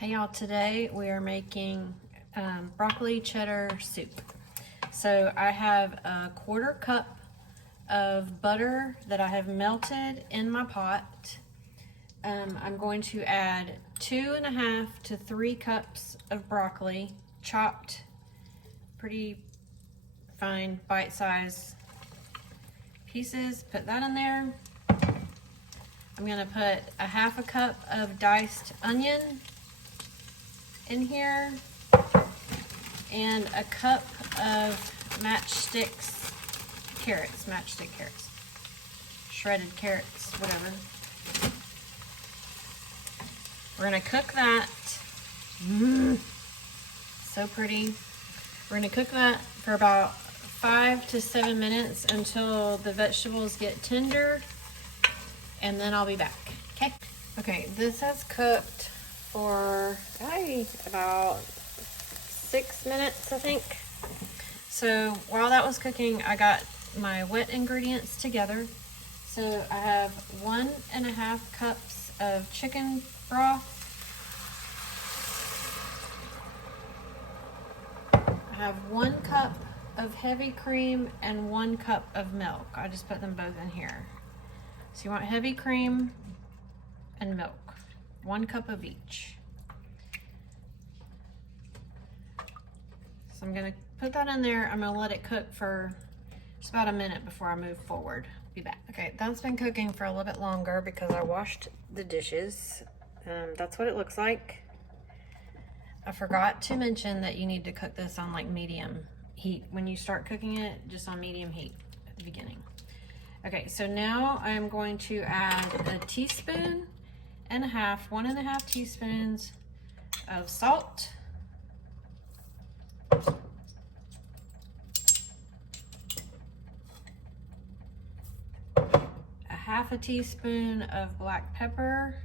Hey y'all, today we are making broccoli cheddar soup. So I have a 1/4 cup of butter that I have melted in my pot. I'm going to add 2.5 to 3 cups of broccoli, chopped pretty fine bite-sized pieces. Put that in there. I'm gonna put 1/2 cup of diced onion in here and a cup of matchstick carrots, shredded carrots, whatever. We're gonna cook that. So pretty. We're gonna cook that for about 5 to 7 minutes until the vegetables get tender, and then I'll be back. Okay, this has cooked for about 6 minutes, I think. So while that was cooking, I got my wet ingredients together. So I have 1.5 cups of chicken broth. I have 1 cup of heavy cream and 1 cup of milk. I just put them both in here. So you want heavy cream and milk, 1 cup of each. So I'm gonna put that in there. I'm gonna let it cook for just about a minute before I move forward. Be back. Okay, that's been cooking for a little bit longer because I washed the dishes. That's what it looks like. I forgot to mention that you need to cook this on like medium heat. When you start cooking it, just on medium heat at the beginning. Okay, so now I'm going to add 1.5 teaspoons, 1.5 teaspoons of salt. A 1/2 teaspoon of black pepper.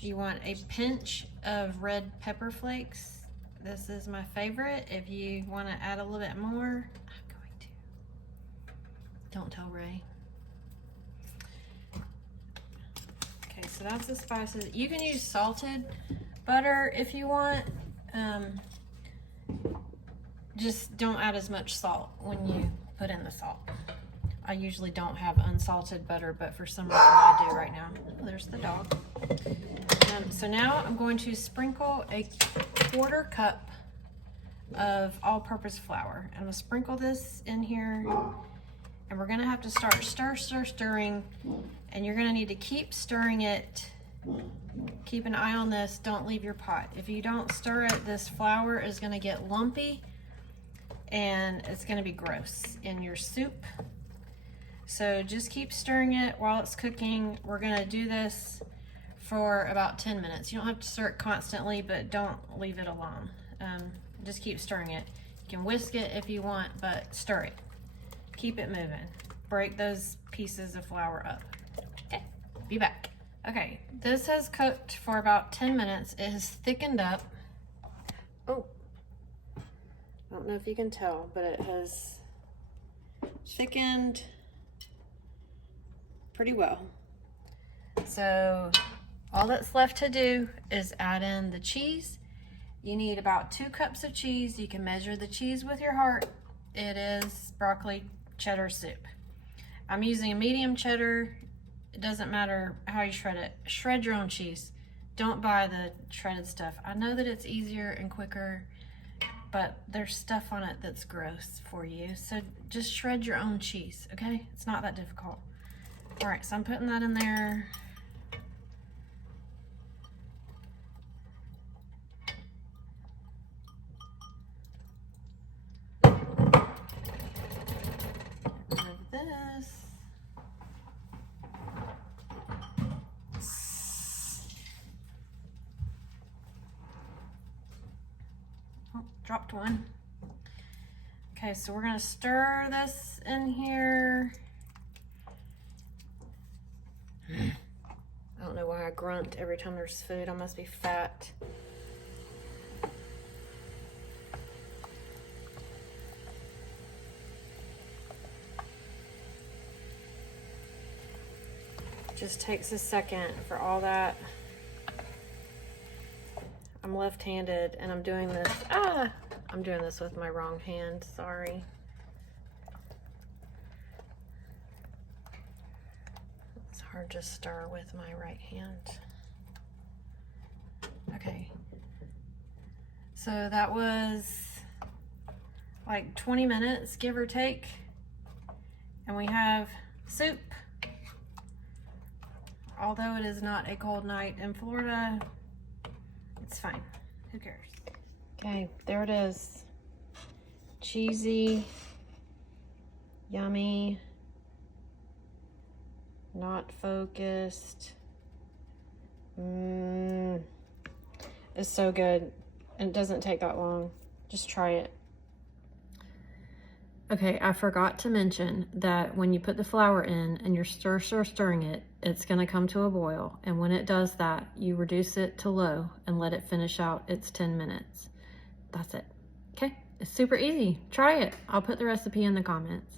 You want a pinch of red pepper flakes. This is my favorite. If you want to add a little bit more, I'm going to. Don't tell Ray. Okay, so that's the spices. You can use salted butter if you want. Just don't add as much salt when you put in the salt. I usually don't have unsalted butter, but for some reason I do right now. Oh, there's the dog. So now I'm going to sprinkle a 1/4 cup of all-purpose flour. I'm gonna sprinkle this in here, and we're gonna have to start stirring, and you're gonna need to keep stirring it. Keep an eye on this, don't leave your pot. If you don't stir it, this flour is gonna get lumpy, and it's gonna be gross in your soup. So just keep stirring it while it's cooking. We're gonna do this for about 10 minutes. You don't have to stir it constantly, but don't leave it alone. Just keep stirring it. You can whisk it if you want, but stir it. Keep it moving. Break those pieces of flour up. Okay, be back. Okay, this has cooked for about 10 minutes. It has thickened up. Oh, I don't know if you can tell, but it has thickened pretty well. So all that's left to do is add in the cheese. You need about 2 cups of cheese. You can measure the cheese with your heart. It is broccoli cheddar soup. I'm using a medium cheddar. It doesn't matter how you shred it. Shred your own cheese. Don't buy the shredded stuff. I know that it's easier and quicker, but there's stuff on it that's gross for you. So just shred your own cheese, okay? It's not that difficult. All right, so I'm putting that in there. This. Oh, dropped one. Okay, so we're gonna stir this in here. I don't know why I grunt every time there's food. I must be fat. just takes a second for all that. I'm left-handed and I'm doing this, I'm doing this with my wrong hand, sorry. It's hard to stir with my right hand. Okay, so that was like 20 minutes, give or take. And we have soup. Although it is not a cold night in Florida, it's fine. Who cares? Okay, there it is. Cheesy, yummy, not focused. It's so good. And it doesn't take that long. Just try it. Okay, I forgot to mention that when you put the flour in and you're stirring it, it's gonna come to a boil. And when it does that, you reduce it to low and let it finish out its 10 minutes. That's it. Okay, it's super easy. Try it. I'll put the recipe in the comments.